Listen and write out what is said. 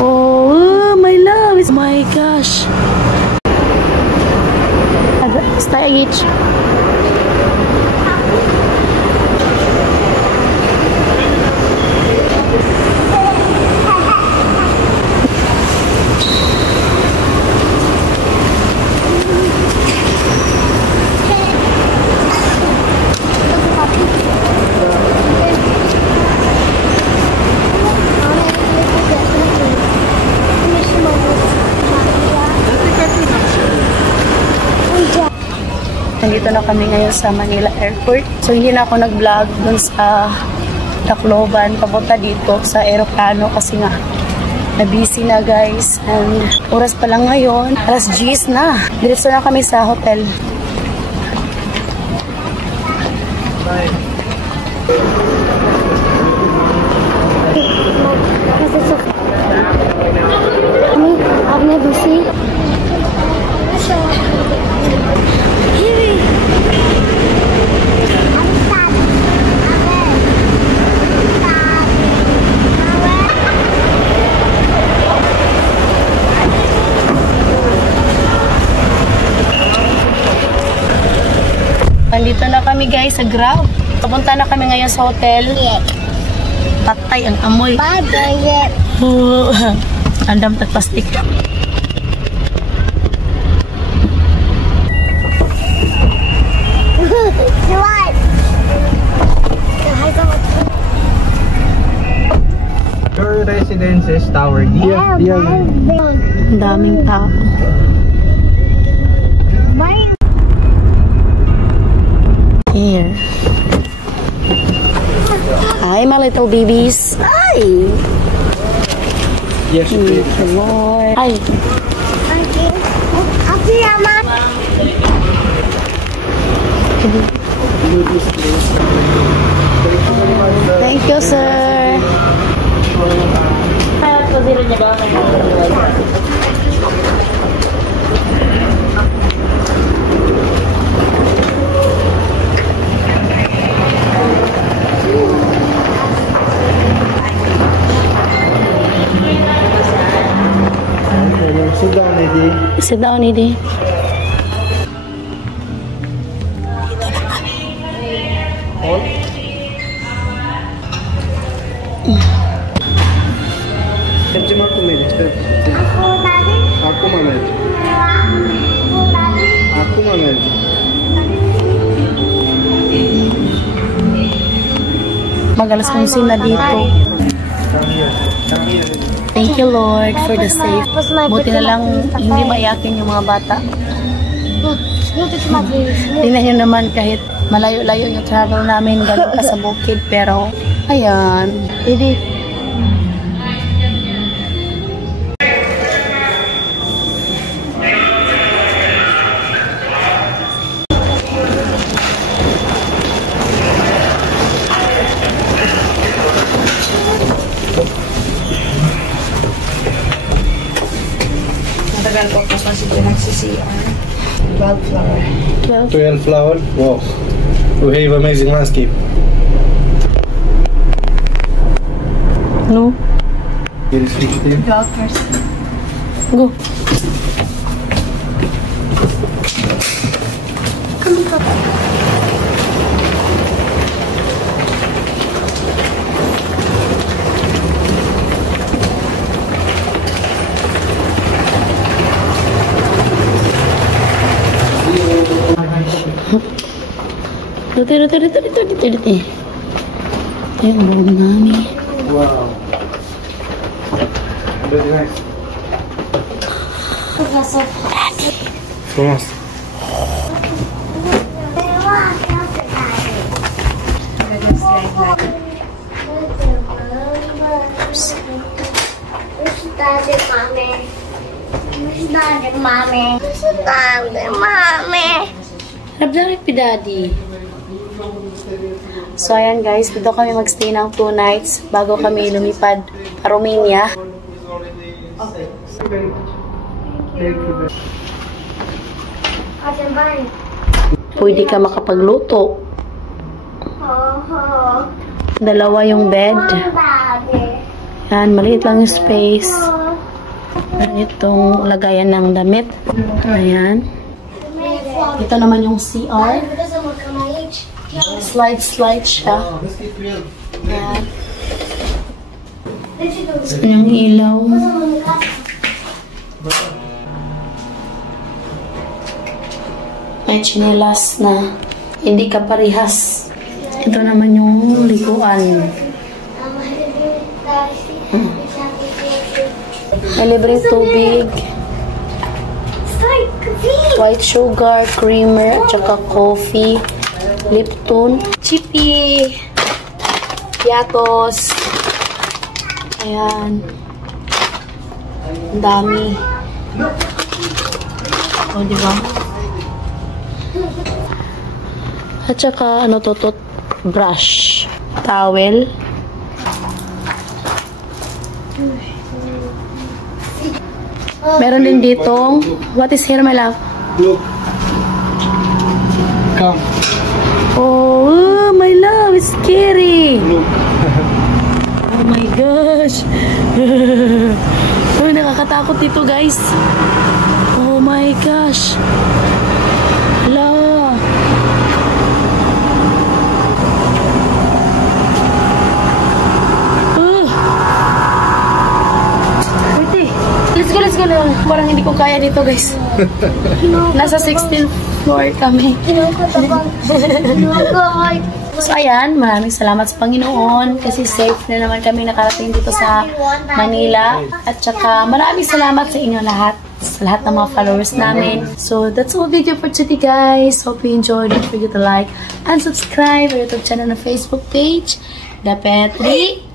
Oh, my love. Oh my gosh. Стоїть. Nandito na kami ngayon sa Manila Airport. So, hindi na ako nag-vlog dun sa Tacloban. Papunta dito sa aeroplano kasi nga na-busy na guys. And oras pa lang ngayon. Alas 10 na. Diretso na kami sa hotel. Bye. I've never seen. Nandito na kami guys sa Grab. Papunta na kami ngayon sa hotel. Patay ang amoy. Andam tagplastik. Your residence is Tower D. Ang daming tao. Here. Hi, my little babies. Hi. Yes, please. Hi. Thank you, sir. Sit down, Eddie. Sit down, Eddie. Hold. Terjemah aku med. Aku Mamed. Aku Mamed. Magalas kong sina dito. Thank you, Lord, for the safe. Buti na lang hindi maiyakin yung mga bata. Tingnan nyo naman kahit malayo-layo yung travel namin galing pa sa bukid. Pero, ayan. Hindi. Matagal po po kasi pinag-CCR. 12 flower. 12 flower. Wow. We have amazing landscape. No. Here is 15. Go. Dito. Ay, ang buong mami. Wow. Very nice. Thomas. Nabdarik pi daddy. So ayan guys, dito kami magstay ng 2 nights bago kami lumipad pa Romania. Pwede ka makapagluto. Dalawa yung bed. Yan, maliit lang yung space. Itong lagayan ng damit. Ayan. Ito naman yung CR. Slide siya. Ayan. Yung ilaw. May chinelas na hindi ka parehas. Ito naman yung liguan. May libreng tubig. White sugar, creamer, at saka coffee. Lipton. Chippy. Piatos. Ayan. Ang dami. O, diba? At saka, ano to, brush. Towel. Meron din ditong, what is here, my love? Look. Come. Oh, my love, it's scary. Look. Oh my gosh. Uy, nakakatakot dito, guys. Oh my gosh. Hala. Let's go. Parang hindi ko kaya dito, guys. Nasa 16th floor kami. So, ayan. Maraming salamat sa Panginoon kasi safe na naman kami nakarating dito sa Manila. At saka, maraming salamat sa inyo lahat. Sa lahat ng mga followers namin. So, that's all video for today, guys. Hope you enjoyed. Don't forget to like and subscribe our YouTube channel and Facebook page. The Petri